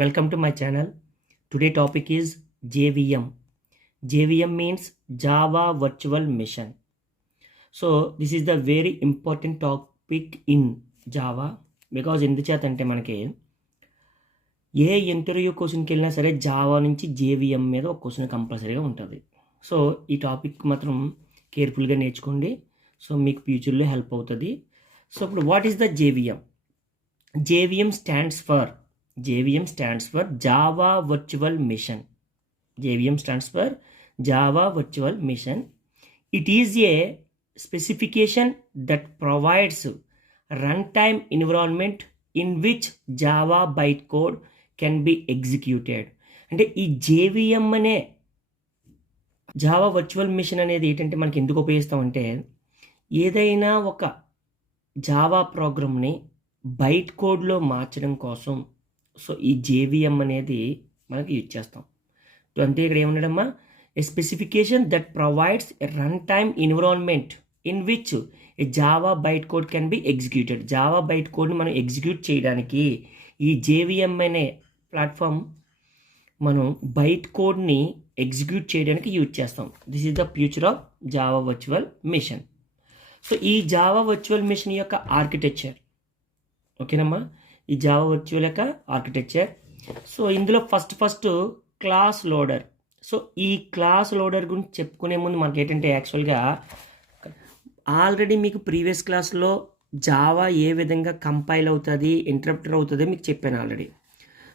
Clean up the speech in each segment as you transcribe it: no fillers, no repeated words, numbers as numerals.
Welcome to my channel. Today topic is JVM. JVM means Java Virtual Machine. So this is the very important topic in Java because ఎందుచేతంటే మనకి ఏ interview క్వశ్చన్కి వెళ్ళినా సరే Java నుంచి JVM మీద ఒక question కంపల్సరీగా ఉంటుంది. సో ఈ టాపిక్ మాత్రం కేర్ఫుల్గా నేర్చుకోండి. సో మీకు ఫ్యూచర్లో హెల్ప్ అవుతుంది. సో ఇప్పుడు what is the JVM? JVM stands for Java Virtual Machine. JVM stands for Java Virtual Machine. It is a specification that provides runtime environment in which Java bytecode can be executed. అంటే ఈ JVM అనే Java virtual machine అనేది ఏంటంటే మనకి ఎందుకు ఉపయోగిస్తామంటే ఏదైనా ఒక Java ప్రోగ్రామ్ని బైట్ కోడ్లో మార్చడం కోసం సో ఈ జేవిఎం అనేది మనకి యూజ్ చేస్తాం. అంటే ఇక్కడ ఏమన్నాడమ్మా, a specification that provides a run time environment in which a Java byte code can be executed. Java byte కోడ్ని మనం ఎగ్జిక్యూట్ చేయడానికి ఈ జేవిఎం అనే ప్లాట్ఫామ్ మనం బైట్ కోడ్ని ఎగ్జిక్యూట్ చేయడానికి యూజ్ చేస్తాం. This is the future of Java virtual machine. So ఈ జావా వర్చువల్ మిషన్ యొక్క ఆర్కిటెక్చర్ ఓకేనమ్మా, ఈ జావా వర్చువల్ యొక్క ఆర్కిటెక్చర్. సో ఇందులో ఫస్ట్ క్లాస్ లోడర్. సో ఈ క్లాస్ లోడర్ గురించి చెప్పుకునే ముందు మనకి ఏంటంటే యాక్చువల్గా ఆల్రెడీ మీకు ప్రీవియస్ క్లాస్లో జావా ఏ విధంగా కంపైల్ అవుతుంది, ఇంటరప్టర్ అవుతుంది మీకు చెప్పాను ఆల్రెడీ.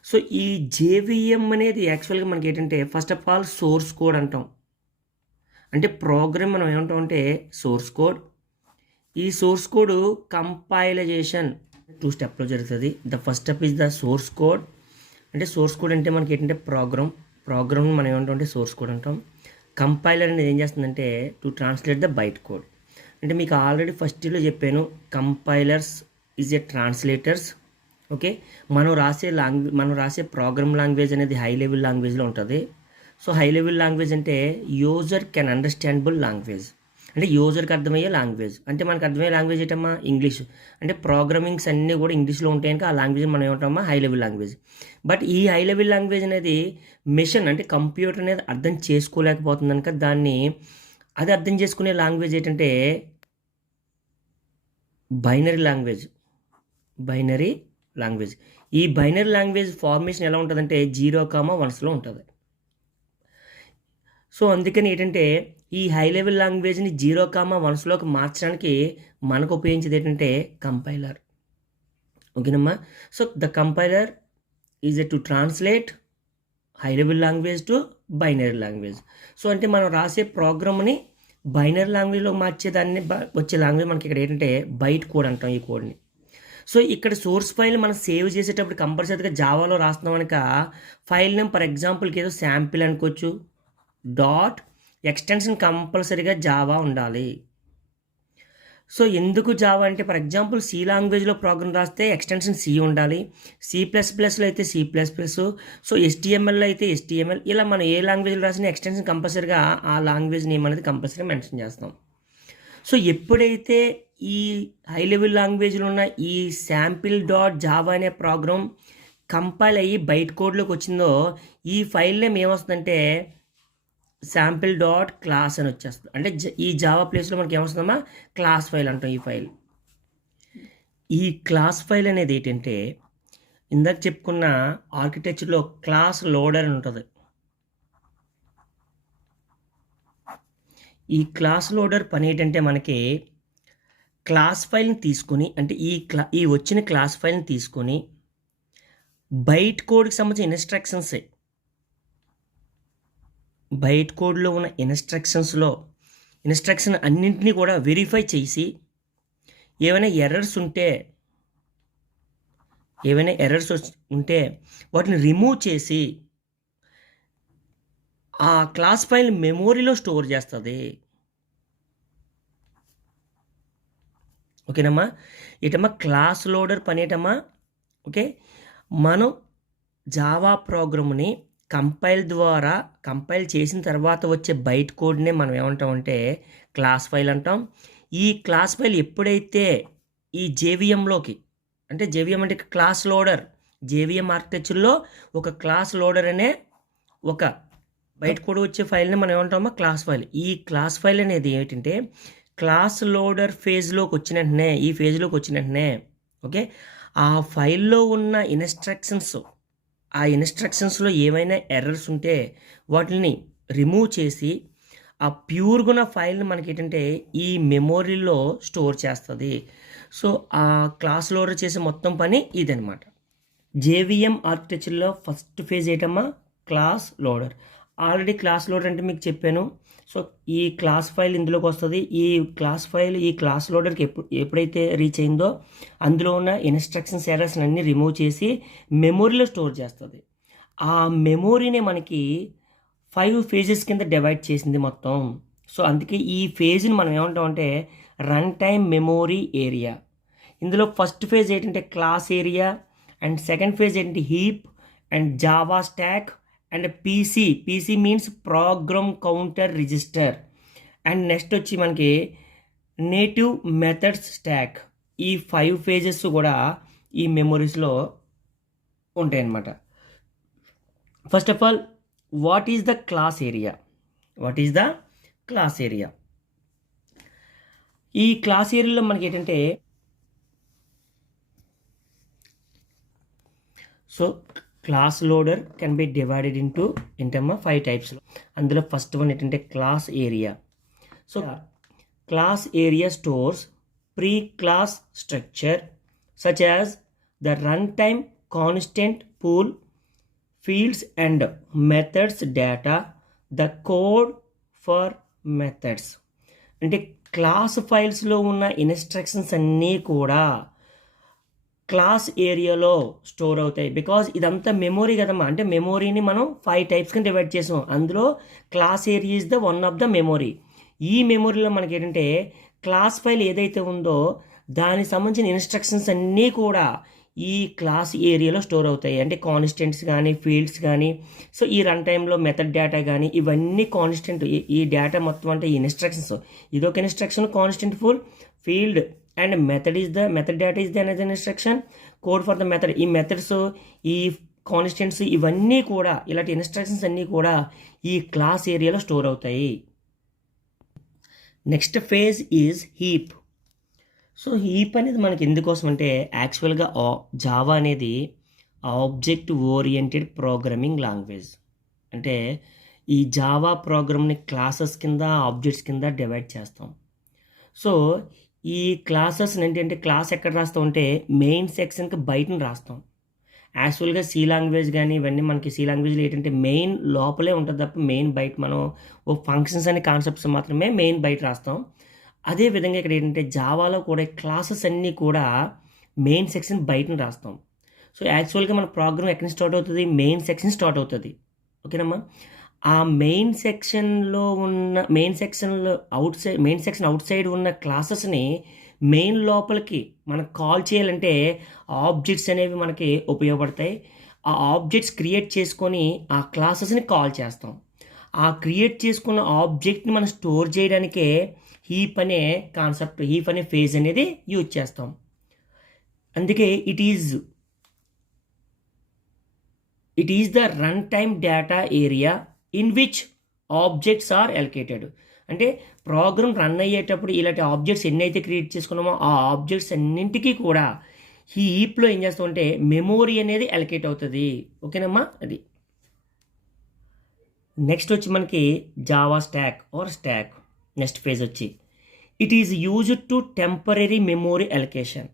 సో ఈ జేవిఎం అనేది యాక్చువల్గా మనకి ఏంటంటే first of all source code అంటాం. అంటే ప్రోగ్రామ్ మనం ఏమంటాం అంటే సోర్స్ కోడ్. ఈ సోర్స్ కోడ్ కంపైలైజేషన్ 2 స్టెప్లో జరుగుతుంది. The first step is the source code. అంటే సోర్స్ కోడ్ అంటే మనకి ఏంటంటే ప్రోగ్రామ్ మనం ఏమంటాం సోర్స్ కోడ్ అంటాం. కంపైలర్ అనేది ఏం చేస్తుందంటే to translate the byte code. అంటే మీకు ఆల్రెడీ ఫస్ట్ ఇయర్లో చెప్పాను, compilers is a translators. Okay, మనం రాసే ప్రోగ్రామ్ లాంగ్వేజ్ అనేది హై లెవెల్ లాంగ్వేజ్లో ఉంటుంది. సో హై లెవెల్ లాంగ్వేజ్ అంటే యూజర్ కెన్ అండర్స్టాండబుల్ లాంగ్వేజ్, అంటే యూజర్కి అర్థమయ్యే లాంగ్వేజ్. అంటే మనకు అర్థమయ్యే లాంగ్వేజ్ ఏంటమ్మా ఇంగ్లీష్. అంటే ప్రోగ్రామింగ్స్ అన్నీ కూడా ఇంగ్లీష్లో ఉంటాయని ఆ లాంగ్వేజ్ మనం ఏమంటామా హై లెవెల్ లాంగ్వేజ్. బట్ ఈ హై లెవెల్ లాంగ్వేజ్ అనేది మిషన్ అంటే కంప్యూటర్ అనేది అర్థం చేసుకోలేకపోతుంది కనుక దాన్ని అది అర్థం చేసుకునే లాంగ్వేజ్ ఏంటంటే బైనరీ లాంగ్వేజ్. ఈ బైనరీ లాంగ్వేజ్ ఫార్మేషన్ ఎలా ఉంటుందంటే 0, 1లో ఉంటుంది. సో అందుకని ఏంటంటే ఈ హై లెవెల్ లాంగ్వేజ్ని 0, 1లోకి మార్చడానికి మనకు ఉపయోగించేది ఏంటంటే కంపైలర్. ఓకేనమ్మా. So the compiler is to translate high level language to binary language. So అంటే మనం రాసే ప్రోగ్రామ్ని బైనరీ లాంగ్వేజ్లో మార్చేదాన్ని వచ్చే లాంగ్వేజ్ మనకి ఇక్కడ ఏంటంటే బైట్ కోడ్ అంటాం ఈ కోడ్ని. సో ఇక్కడ సోర్స్ ఫైల్ మనం సేవ్ చేసేటప్పుడు కంపల్సరీగా జావాలో రాస్తున్నాం కనుక ఫైల్ నేమ్ ఫర్ ఎగ్జాంపుల్కి ఏదో శాంపిల్ అనుకోవచ్చు. డాట్ ఎక్స్టెన్షన్ కంపల్సరీగా జావా ఉండాలి. సో ఎందుకు జావా అంటే ఫర్ ఎగ్జాంపుల్ సి లాంగ్వేజ్లో ప్రోగ్రామ్ రాస్తే ఎక్స్టెన్షన్ సి ఉండాలి, C++లో అయితే C++, సో HTMLలో అయితే HTML. ఇలా మనం ఏ లాంగ్వేజ్లో రాసిన ఎక్స్టెన్షన్ కంపల్సరీగా ఆ లాంగ్వేజ్ నేమ్ అనేది కంపల్సరీ మెన్షన్ చేస్తాం. సో ఎప్పుడైతే ఈ హై లెవెల్ లాంగ్వేజ్లో ఉన్న ఈ శాంపిల్ డాట్ జావా అనే ప్రోగ్రామ్ కంపైల్ అయ్యి బైట్ కోడ్లోకి వచ్చిందో ఈ ఫైల్ నేమ్ ఏమొస్తుందంటే శాంపిల్ డాట్ క్లాస్ అని వచ్చేస్తుంది. అంటే ఈ జావా ప్లేస్లో మనకి ఏమొస్తుందమ్మా క్లాస్ ఫైల్ అంటాం ఈ ఫైల్. ఈ క్లాస్ ఫైల్ అనేది ఏంటంటే ఇందాక చెప్పుకున్న ఆర్కిటెక్చర్లో క్లాస్ లోడర్ అని ఉంటుంది. ఈ క్లాస్ లోడర్ పని ఏంటంటే మనకి క్లాస్ ఫైల్ని తీసుకొని అంటే ఈ వచ్చిన క్లాస్ ఫైల్ని తీసుకొని బైట్ కోడ్కి సంబంధించిన బైట్ కోడ్లో ఉన్న ఇన్స్ట్రక్షన్ అన్నింటినీ కూడా వెరిఫై చేసి ఏమైనా ఎర్రర్స్ ఉంటే వాటిని రిమూవ్ చేసి ఆ క్లాస్ ఫైల్ మెమోరీలో స్టోర్ చేస్తుంది. ఓకేనమ్మా. ఏటమ్మా క్లాస్ లోడర్ పని ఏటమ్మా. ఓకే, మనం జావా ప్రోగ్రామ్ని కంపైల్ చేసిన తర్వాత వచ్చే బైట్ కోడ్నే మనం ఏమంటామంటే క్లాస్ ఫైల్ అంటాం. ఈ క్లాస్ ఫైల్ ఎప్పుడైతే ఈ జేవిఎంలోకి అంటే జేవిఎం అంటే క్లాస్ లోడర్ జేవిఎం ఆర్కిటెక్చర్లో ఒక క్లాస్ లోడర్ అనే ఒక బయట కూడా వచ్చే ఫైల్ని మనం ఏమంటామో క్లాస్ ఫైల్. ఈ క్లాస్ ఫైల్ అనేది ఏంటంటే క్లాస్ లోడర్ ఫేజ్లోకి వచ్చిన వెంటనే, ఈ ఫేజ్లోకి వచ్చిన వెంటనే ఓకే, ఆ ఫైల్లో ఉన్న ఆ ఇన్స్ట్రక్షన్స్లో ఏమైనా ఎర్రర్స్ ఉంటే వాటిని రిమూవ్ చేసి ఆ ప్యూర్గా ఉన్న ఫైల్ని మనకి ఏంటంటే ఈ మెమొరీలో స్టోర్ చేస్తుంది. సో ఆ క్లాస్ లోడర్ చేసే మొత్తం పని ఇదనమాట. జేవిఎం ఆర్కిటెక్చర్లో ఫస్ట్ ఫేజ్ ఏంటమ్మా? Class loader. Already class loader అంటే మీకు చెప్పాను. సో ఈ క్లాస్ ఫైల్ ఇందులోకి వస్తుంది. ఈ క్లాస్ ఫైల్ ఈ క్లాస్ లోడర్కి ఎప్పుడైతే రీచ్ అయిందో అందులో ఉన్న ఇన్స్ట్రక్షన్స్ ఎర్రర్స్ అన్నీ రిమూవ్ చేసి మెమొరీలో స్టోర్ చేస్తుంది. ఆ మెమొరీనే మనకి 5 ఫేజెస్ కింద డివైడ్ చేసింది మొత్తం. సో అందుకే ఈ ఫేజ్ని మనం ఏమంటామంటే రన్ టైమ్ మెమొరీ ఏరియా. ఇందులో ఫస్ట్ ఫేజ్ ఏంటంటే class area, and second phase ఏంటంటే heap and Java stack and PC means program counter register. And next వచ్చి మనకి నేటివ్ మెథడ్స్ స్టాక్. ఈ 5 ఫేజెస్ కూడా ఈ మెమొరీస్లో ఉంటాయన్నమాట. First of all, what is the class area? ఈ class ఏరియాలో మనకి ఏంటంటే so class loader can be divided into 5 టైప్స్లో. అందులో ఫస్ట్ వన్ ఏంటంటే class area. So class area stores pre class structure such as the run time constant pool fields and methods data, the code for methods. అంటే class ఫైల్స్లో ఉన్న instructions అన్నీ కూడా class ఏరియాలో store అవుతాయి. Because ఇదంతా memory కదమ్మా. అంటే మెమొరీని మనం 5 టైప్స్ కింద డివైడ్ చేసాం. అందులో class area is the one of the memory. ఈ మెమొరీలో మనకి ఏంటంటే క్లాస్ ఫైల్ ఏదైతే ఉందో దానికి సంబంధించిన ఇన్స్ట్రక్షన్స్ అన్నీ కూడా ఈ క్లాస్ ఏరియాలో స్టోర్ అవుతాయి. అంటే కాన్స్టెంట్స్ కానీ ఫీల్డ్స్ కానీ, సో ఈ రన్ టైంలో మెథడ్ డేటా కానీ ఇవన్నీ కాన్స్టెంట్. ఈ డేటా మొత్తం అంటే ఈ ఇన్స్ట్రక్షన్స్, ఇదొక instruction constant full field and method data is the another instruction, code for the method. ఈ మెథడ్స్, ఈ కాన్స్టెంట్స్ ఇవన్నీ కూడా ఇలాంటి ఇన్స్ట్రక్షన్స్ అన్నీ కూడా ఈ క్లాస్ ఏరియాలో స్టోర్ అవుతాయి. Next phase is heap. So heap అనేది మనకి ఎందుకోసం అంటే యాక్చువల్గా జావా అనేది ఆబ్జెక్ట్ ఓరియంటెడ్ ప్రోగ్రామింగ్ లాంగ్వేజ్. అంటే ఈ జావా ప్రోగ్రామ్ని క్లాసెస్ కింద ఆబ్జెక్ట్స్ కింద డివైడ్ చేస్తాం. సో ఈ క్లాసెస్ ఏంటంటే క్లాస్ ఎక్కడ రాస్తాం అంటే మెయిన్ సెక్షన్కి బయటను రాస్తాం. యాక్చువల్గా సి లాంగ్వేజ్ కానీ ఇవన్నీ మనకి సి లాంగ్వేజ్లో ఏంటంటే మెయిన్ లోపలే ఉంటుంది తప్ప మెయిన్ బయట మనం ఫంక్షన్స్ అనే కాన్సెప్ట్స్ మాత్రమే మెయిన్ బయట రాస్తాం. అదేవిధంగా ఇక్కడ ఏంటంటే జావాలో కూడా క్లాసెస్ అన్నీ కూడా మెయిన్ సెక్షన్ బయటను రాస్తాం. సో యాక్చువల్గా మన ప్రోగ్రామ్ ఎక్కడి నుంచి స్టార్ట్ అవుతుంది? మెయిన్ సెక్షన్ స్టార్ట్ అవుతుంది. ఓకేనమ్మా. ఆ మెయిన్ సెక్షన్ అవుట్ సైడ్ ఉన్న క్లాసెస్ని మెయిన్ లోపలికి మనం కాల్ చేయాలంటే ఆబ్జెక్ట్స్ అనేవి మనకి ఉపయోగపడతాయి. ఆ ఆబ్జెక్ట్స్ క్రియేట్ చేసుకొని ఆ క్లాసెస్ని కాల్ చేస్తాం. ఆ క్రియేట్ చేసుకున్న ఆబ్జెక్ట్ని మనం స్టోర్ చేయడానికే హీప్ అనే కాన్సెప్ట్, హీప్ అనే ఫేజ్ అనేది యూజ్ చేస్తాం. అందుకే it is the run time data area in which objects are allocated. అంటే ప్రోగ్రామ్ రన్ అయ్యేటప్పుడు ఇలాంటి ఆబ్జెక్ట్స్ ఎన్నైతే క్రియేట్ చేసుకున్నామో ఆ ఆబ్జెక్ట్స్ అన్నింటికీ కూడా ఈ హీప్లో ఏం చేస్తామంటే మెమొరీ అనేది అలొకేట్ అవుతుంది. ఓకేనమ్మా. అది నెక్స్ట్ వచ్చి మనకి జావా స్టాక్. నెక్స్ట్ ఫేజ్ వచ్చి it is used to temporary memory allocation.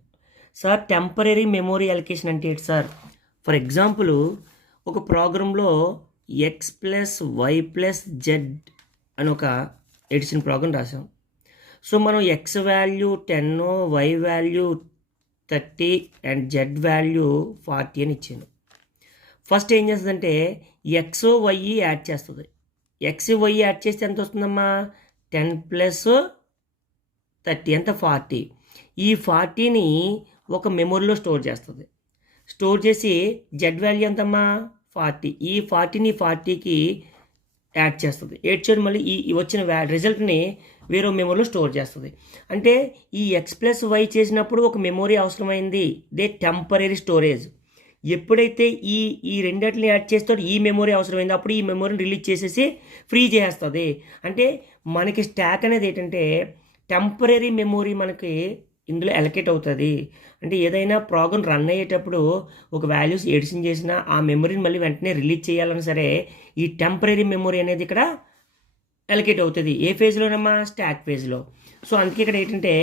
Sir temporary memory allocation అంటే ఏంటి సార్? ఫర్ ఎగ్జాంపుల్ ఒక ప్రోగ్రాంలో x+y+z అని ఒక ఎడిషన్ ప్రోగ్రామ్ రాసాం. సో మనం x value 10, y value 30 and z value 40 అని ఇచ్చాను. ఫస్ట్ ఏం చేస్తుందంటే x y యాడ్ చేస్తుంది. x y యాడ్ చేస్తే ఎంత వస్తుందమ్మా? 10 + 30 ఎంత? 40. ఈ 40ని ఒక మెమొరీలో స్టోర్ చేస్తుంది. స్టోర్ చేసి జెడ్ వాల్యూ ఎంతమ్మా? 40. ఈ 40ని 40కి యాడ్ చేస్తుంది. యాడ్ చేయడం మళ్ళీ ఈ వచ్చిన రిజల్ట్ని వేరే మెమొరీలో స్టోర్ చేస్తుంది. అంటే ఈ x+y చేసినప్పుడు ఒక మెమొరీ అవసరమైంది, దే టెంపరరీ స్టోరేజ్. ఎప్పుడైతే ఈ ఈ రెండిటిని యాడ్ చేస్తాడో ఈ మెమొరీ అవసరమైంది అప్పుడు ఈ మెమొరీని రిలీజ్ చేసేసి ఫ్రీ చేస్తుంది. అంటే మనకి స్టాక్ అనేది ఏంటంటే టెంపరీ మెమొరీ మనకి ఇందులో అలొకేట్ అవుతుంది. అంటే ఏదైనా ప్రోగ్రామ్ రన్ అయ్యేటప్పుడు ఒక వాల్యూస్ ఎడిషన్ చేసినా ఆ మెమొరీని మళ్ళీ వెంటనే రిలీజ్ చేయాలన్నా సరే ఈ టెంపరీ మెమొరీ అనేది ఇక్కడ అలొకేట్ అవుతుంది. ఏ ఫేజ్లోనమ్మా? స్టాక్ ఫేజ్లో. సో అందుకే ఇక్కడ ఏంటంటే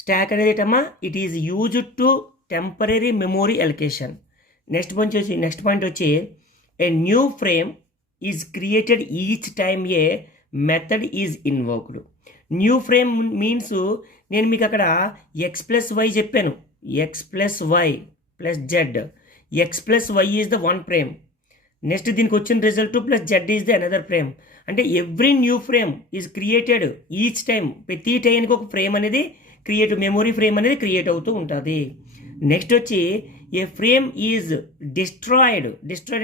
స్టాక్ అనేది ఏంటమ్మా, it is used to temporary memory allocation. Next point వచ్చి a new frame is created each time a method is invoked. New frame means నేను మీకు అక్కడ x+y చెప్పాను. x+y+z. x+y is the one frame. Next దీనికి వచ్చిన result +z is the another frame. అంటే every new frame is created each time. ప్రతి టైంకి ఒక ఫ్రేమ్ అనేది మెమొరీ ఫ్రేమ్ అనేది క్రియేట్ అవుతూ ఉంటుంది. నెక్స్ట్ వచ్చి ఏ ఫ్రేమ్ ఈజ్ డిస్ట్రాయిడ్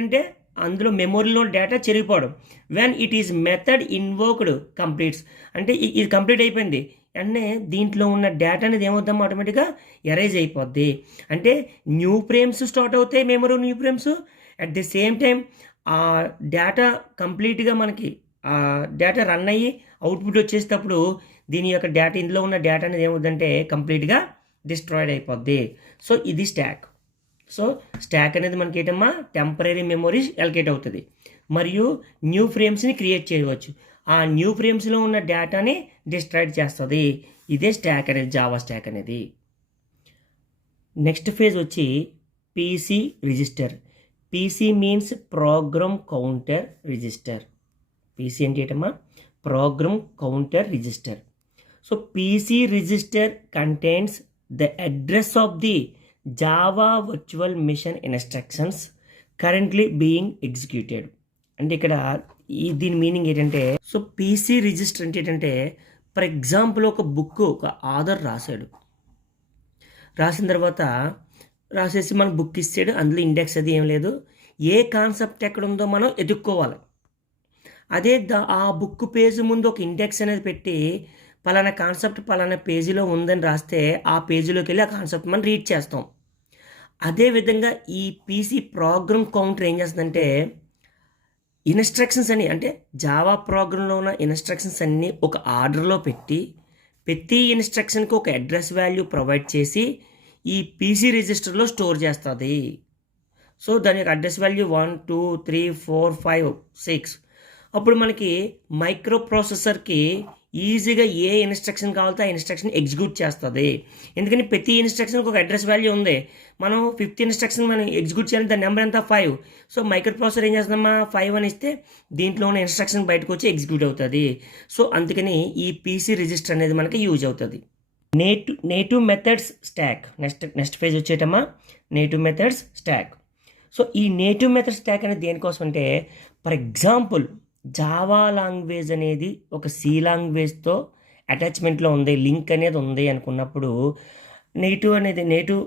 అంటే అందులో మెమొరీలో డేటా చెరిగిపోవడం. When it is method invoked completes అంటే ఇది కంప్లీట్ అయిపోయింది అంటే దీంట్లో ఉన్న డేటా అనేది ఏమవుతామో ఆటోమేటిక్గా ఎరేజ్ అయిపోద్ది. అంటే న్యూ ఫ్రేమ్స్ స్టార్ట్ అవుతాయి, memory new frames. At the same time ఆ డేటా కంప్లీట్గా మనకి ఆ డేటా రన్ అయ్యి అవుట్పుట్ వచ్చేటప్పుడు దీని యొక్క డేటా ఇందులో ఉన్న డేటా అనేది ఏమవుతుందంటే కంప్లీట్గా డిస్ట్రాయిడ్ అయిపోద్ది. సో ఇది స్టాక్. సో స్టాక్ అనేది మనకి ఏంటమ్మా టెంపరీ మెమొరీస్ అలొకేట్ అవుతుంది మరియు న్యూ ఫ్రేమ్స్ని క్రియేట్ చేయవచ్చు. ఆ న్యూ ఫ్రేమ్స్లో ఉన్న డేటాని డిస్ట్రాయిడ్ చేస్తుంది. ఇదే స్టాక్ అనేది, జావా స్టాక్ అనేది. నెక్స్ట్ ఫేజ్ వచ్చి PC register. PC means program counter register. PC అంటే ఏంటమ్మా program counter register. So PC register contains the address of the Java virtual machine instructions currently being executed. అంటే ఇక్కడ దీని meaning ఏంటంటే, so PC register అంటే ఏంటంటే for example ఒక book ఒక ఆథర్ రాసిన తర్వాత రాసేసి మనం బుక్ ఇస్తాడు, అందులో ఇండెక్స్ అది ఏం లేదు, ఏ కాన్సెప్ట్ ఎక్కడ ఉందో మనం ఎదుక్కోవాలి. అదే ఆ బుక్ పేజ్ ముందు ఒక ఇండెక్స్ అనేది పెట్టి పలానా కాన్సెప్ట్ పలానా పేజీలో ఉందని రాస్తే ఆ పేజీలోకి వెళ్ళి ఆ కాన్సెప్ట్ మనం రీడ్ చేస్తాం. అదేవిధంగా ఈ పీసీ ప్రోగ్రామ్ కౌంటర్ ఏం చేస్తుందంటే ఇన్స్ట్రక్షన్స్ అని అంటే జావా ప్రోగ్రాంలో ఉన్న ఇన్స్ట్రక్షన్స్ అన్నీ ఒక ఆర్డర్లో పెట్టి ప్రతి ఇన్స్ట్రక్షన్కి ఒక అడ్రస్ వాల్యూ ప్రొవైడ్ చేసి ఈ పీసీ రిజిస్టర్లో స్టోర్ చేస్తుంది. సో దాని యొక్క అడ్రస్ వాల్యూ 1 2 3 4 5 6. అప్పుడు మనకి మైక్రో ప్రాసెసర్కి ఈజీగా ఏ ఇన్స్ట్రక్షన్ కావాలో ఆ ఇన్స్ట్రక్షన్ ఎగ్జిక్యూట్ చేస్తుంది. ఎందుకని ప్రతి ఇన్స్ట్రక్షన్కి ఒక అడ్రస్ వాల్యూ ఉంది. మనం 5th ఇన్స్ట్రక్షన్ మనం ఎగ్జిక్యూట్ చేయాలి, దాని నెంబర్ ఎంత 5. సో మైక్రో ప్రాసెసర్ ఏం చేస్తుందమ్మా 5 అని ఇస్తే దీంట్లో ఉన్న ఇన్స్ట్రక్షన్ బయటకు వచ్చి ఎగ్జిక్యూట్ అవుతుంది. సో అందుకని ఈ పీసీ రిజిస్టర్ అనేది మనకి యూజ్ అవుతుంది. Native methods stack. Next phase వచ్చేటమ్మా నేటివ్ మెథడ్స్ స్టాక్. సో ఈ నేటివ్ మెథడ్ స్టాక్ అనేది దేనికోసం అంటే ఫర్ ఎగ్జాంపుల్ జావా లాంగ్వేజ్ అనేది ఒక సి లాంగ్వేజ్తో అటాచ్మెంట్లో ఉంది, లింక్ అనేది ఉంది అనుకున్నప్పుడు నేటివ్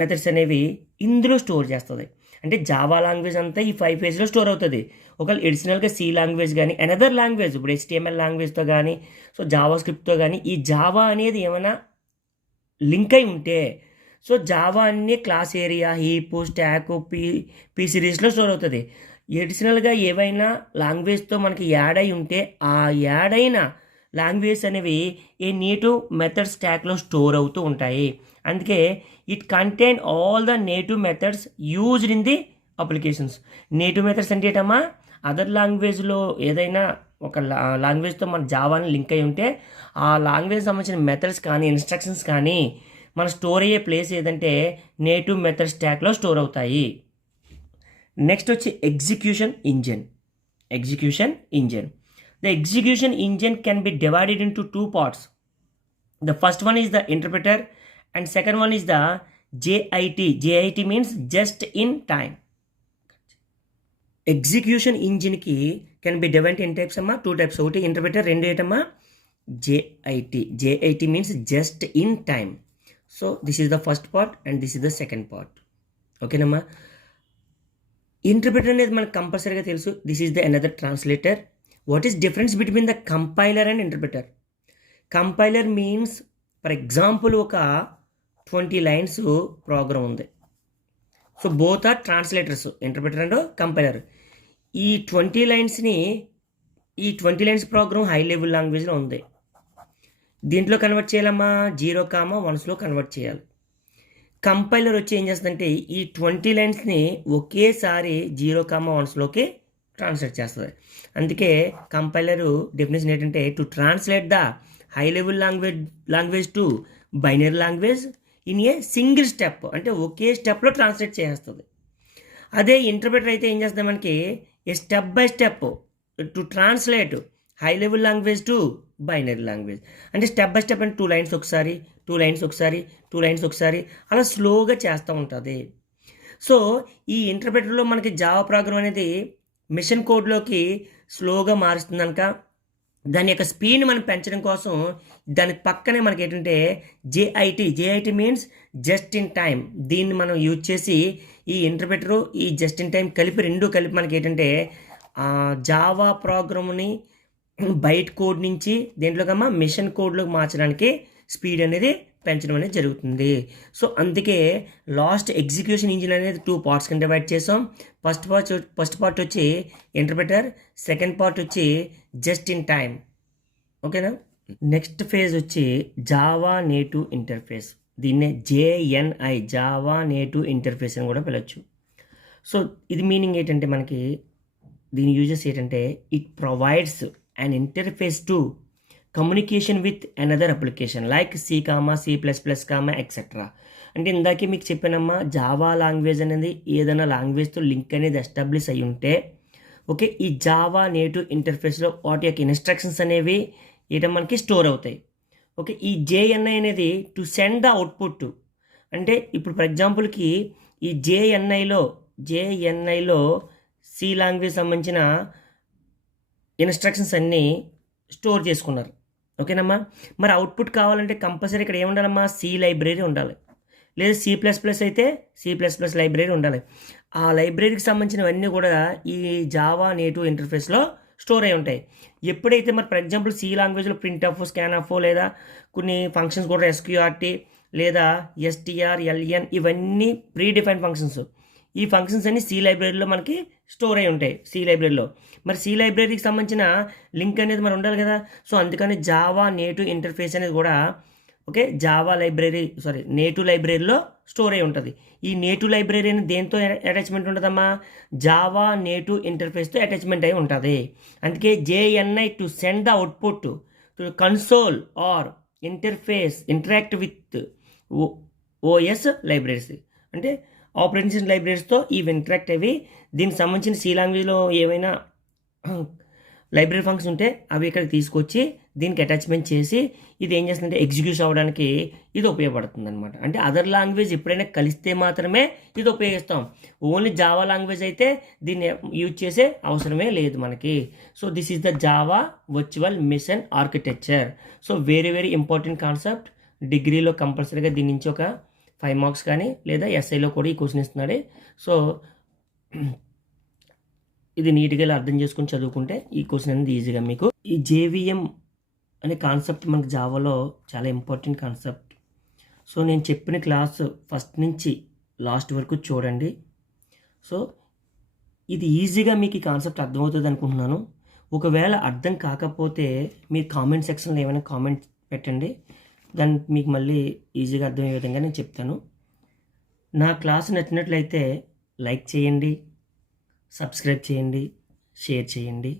మెథడ్స్ అనేవి ఇందులో స్టోర్ చేస్తుంది. అంటే జావా లాంగ్వేజ్ అంతా ఈ 5 పేజ్లో స్టోర్ అవుతుంది. ఒకవేళ ఎడిషనల్గా సి లాంగ్వేజ్ కానీ అనదర్ లాంగ్వేజ్ ఇప్పుడు HTML లాంగ్వేజ్తో కానీ సో జావా స్క్రిప్ట్తో కానీ ఈ జావా అనేది ఏమైనా లింక్ అయి ఉంటే సో జావా అన్ని class area heap stock P సిరీస్లో స్టోర్ అవుతుంది. ఎడిషనల్గా ఏవైనా లాంగ్వేజ్తో మనకి యాడ్ అయి ఉంటే ఆ యాడ్ అయిన లాంగ్వేజ్ అనేవి ఈ నేటివ్ మెథడ్ స్టాక్లో స్టోర్ అవుతూ ఉంటాయి. అందుకే it contain all the native methods used in the applications. Native methods అంటే ఏంటమ్మా అదర్ లాంగ్వేజ్లో ఏదైనా ఒక లాంగ్వేజ్తో మన జావాని లింక్ అయి ఉంటే ఆ లాంగ్వేజ్ సంబంధించిన మెథడ్స్ కానీ ఇన్స్ట్రక్షన్స్ కానీ మన స్టోర్ అయ్యే ప్లేస్ ఏదంటే నేటివ్ మెథడ్ స్టాక్లో స్టోర్ అవుతాయి. నెక్స్ట్ వచ్చి execution engine. The execution engine can be divided into 2 parts. The first one is the interpreter and second one is the JIT. JIT means just in time. Execution engine ki can be divided in types amma 2 types. ఒకటి interpreter, రెండు ఏంటమ్మా JIT. JIT means just in time. So this is the first part and this is the second part. Okay namma. Interpreter అనేది మనకు కంపల్సరీగా తెలుసు. This is the another translator. What is difference between the compiler and interpreter? Compiler means for example ఒక 20 lines program ఉంది. So both are translators, interpreter and compiler. ఈ 20 లైన్స్ని, ఈ 20 lines programme high level లాంగ్వేజ్లో ఉంది. దీంట్లో కన్వర్ట్ చేయాలమ్మా 0, 1లో convert చేయాలి. Compiler వచ్చి ఏం చేస్తుందంటే ఈ 20 లైన్స్ని ఒకేసారి 0, 1లోకి ట్రాన్స్లేట్ చేస్తుంది. అందుకే కంపైలరు డెఫినేషన్ ఏంటంటే to translate the high level language to binary language in a single step, అంటే ఒకే స్టెప్లో ట్రాన్స్లేట్ చేస్తుంది. అదే ఇంటర్ప్రిటర్ అయితే ఏం చేస్తుంది, మనకి a step by step to translate high level language to binary language. అంటే స్టెప్ బై స్టెప్ అంటే 2 లైన్స్ ఒకసారి, 2 లైన్స్ ఒకసారి, 2 లైన్స్ ఒకసారి, అలా స్లోగా చేస్తూ ఉంటుంది. సో ఈ ఇంటర్ప్రిటర్లో మనకి జావా ప్రోగ్రామ్ అనేది మిషన్ కోడ్లోకి స్లోగా మారుస్తుంది కనుక దాని యొక్క స్పీడ్ని మనం పెంచడం కోసం దాని పక్కనే మనకి ఏంటంటే జేఐటి మీన్స్ జస్ట్ ఇన్ టైం, దీన్ని మనం యూజ్ చేసి ఈ ఇంటర్ప్రిటరు ఈ జస్ట్ ఇన్ టైం రెండు కలిపి మనకి ఏంటంటే జావా ప్రోగ్రామ్ని బైట్ కోడ్ నుంచి దేంట్లోకమ్మా మిషన్ కోడ్లోకి మార్చడానికి స్పీడ్ అనేది పెంచడం అనేది జరుగుతుంది. సో అందుకే లాస్ట్ ఎగ్జిక్యూషన్ ఇంజిన్ అనేది 2 పార్ట్స్ కింద డివైడ్ చేసాం. ఫస్ట్ పార్ట్ వచ్చి ఇంటర్ప్రిటర్, సెకండ్ పార్ట్ వచ్చి జస్ట్ ఇన్ టైం. ఓకేనా. నెక్స్ట్ ఫేజ్ వచ్చి జావా నేటివ్ ఇంటర్ఫేస్. దీన్నే JNI, జావా నేటివ్ ఇంటర్ఫేస్ అని కూడా పిలవచ్చు. సో ఇది మీనింగ్ ఏంటంటే మనకి దీని యూజెస్ ఏంటంటే it provides an interface to communication with another application like C, C++, etc. అంటే ఇందాకే మీకు చెప్పానమ్మా, జావా లాంగ్వేజ్ అనేది ఏదైనా లాంగ్వేజ్తో లింక్ అనేది ఎస్టాబ్లిష్ అయ్యి ఉంటే ఓకే, ఈ జావా నేటివ్ ఇంటర్ఫేస్లో వాటి యొక్క ఇన్స్ట్రక్షన్స్ అనేవి ఏదో మనకి స్టోర్ అవుతాయి. ఓకే, ఈ JNI అనేది టు సెండ్ ద అవుట్పుట్. అంటే ఇప్పుడు ఫర్ ఎగ్జాంపుల్కి ఈ JNIలో సి లాంగ్వేజ్ సంబంధించిన ఇన్స్ట్రక్షన్స్ అన్నీ స్టోర్ చేసుకున్నారు. ఓకేనమ్మా. మరి అవుట్పుట్ కావాలంటే కంపల్సరీ ఇక్కడ ఏముండాలమ్మా, సి లైబ్రరీ ఉండాలి, లేదా C++ అయితే C++ లైబ్రరీ ఉండాలి. ఆ లైబ్రరీకి సంబంధించినవన్నీ కూడా ఈ జావా నేటివ్ ఇంటర్ఫేస్లో స్టోర్ అయి ఉంటాయి. ఎప్పుడైతే మరి ఫర్ ఎగ్జాంపుల్ సి లాంగ్వేజ్లో ప్రింట్ఎఫ్, స్కాన్ఎఫ్, లేదా కొన్ని ఫంక్షన్స్ కూడా SQRT లేదా STR, LN ఇవన్నీ ప్రీ డిఫైన్డ్ ఫంక్షన్స్. ఈ ఫంక్షన్స్ అన్ని సి లైబ్రరీలో మనకి స్టోర్ అయి ఉంటాయి. సి లైబ్రరీలో మరి సి లైబ్రరీకి సంబంధించిన లింక్ అనేది మరి ఉండాలి కదా. సో అందుకని జావా నేటివ్ ఇంటర్ఫేస్ అనేది కూడా ఓకే నేటివ్ లైబ్రరీలో స్టోర్ అయి ఉంటుంది. ఈ నేటివ్ లైబ్రరీ అనేది దేంతో అటాచ్మెంట్ ఉంటుందమ్మా, జావా నేటివ్ ఇంటర్ఫేస్తో అటాచ్మెంట్ అయి ఉంటుంది. అందుకే JNI to send the output to console or interact with OS libraries, అంటే ఆపరేటింగ్ సిస్టమ్ లైబ్రరీస్తో ఇవి ఇంటరాక్ట్ అవి. దీనికి సంబంధించిన సి లాంగ్వేజ్లో ఏవైనా లైబ్రరీ ఫంక్షన్ ఉంటే అవి ఇక్కడికి తీసుకొచ్చి దీనికి అటాచ్మెంట్ చేసి ఇది ఏం చేస్తుందంటే ఎగ్జిక్యూట్ అవ్వడానికి ఇది ఉపయోగపడుతుంది అనమాట. అంటే అదర్ లాంగ్వేజ్ ఎప్పుడైనా కలిస్తే మాత్రమే ఇది ఉపయోగిస్తాం. ఓన్లీ జావా లాంగ్వేజ్ అయితే దీన్ని యూజ్ చేసే అవసరమే లేదు మనకి. So this is the Java virtual machine architecture. So very very important concept. డిగ్రీలో కంపల్సరీగా దీని నుంచి ఒక 5 మార్క్స్ కానీ లేదా SIలో కూడా ఈ క్వశ్చన్ ఇస్తున్నాడు. సో ఇది నీట్గా ఇలా అర్థం చేసుకొని చదువుకుంటే ఈ క్వశ్చన్ అనేది ఈజీగా మీకు. ఈ JVM అనే కాన్సెప్ట్ మనకు జావాలో చాలా ఇంపార్టెంట్ కాన్సెప్ట్. సో నేను చెప్పిన క్లాస్ ఫస్ట్ నుంచి లాస్ట్ వరకు చూడండి. సో ఇది ఈజీగా మీకు ఈ కాన్సెప్ట్ అర్థమవుతుంది అనుకుంటున్నాను. ఒకవేళ అర్థం కాకపోతే మీరు కామెంట్ సెక్షన్లో ఏమైనా కామెంట్ పెట్టండి, దాన్ని మీకు మళ్ళీ ఈజీగా అర్థమయ్యే విధంగా నేను చెప్తాను. నా క్లాస్ నచ్చినట్లయితే లైక్ చేయండి, సబ్స్క్రైబ్ చేయండి, షేర్ చేయండి.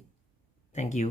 Thank you.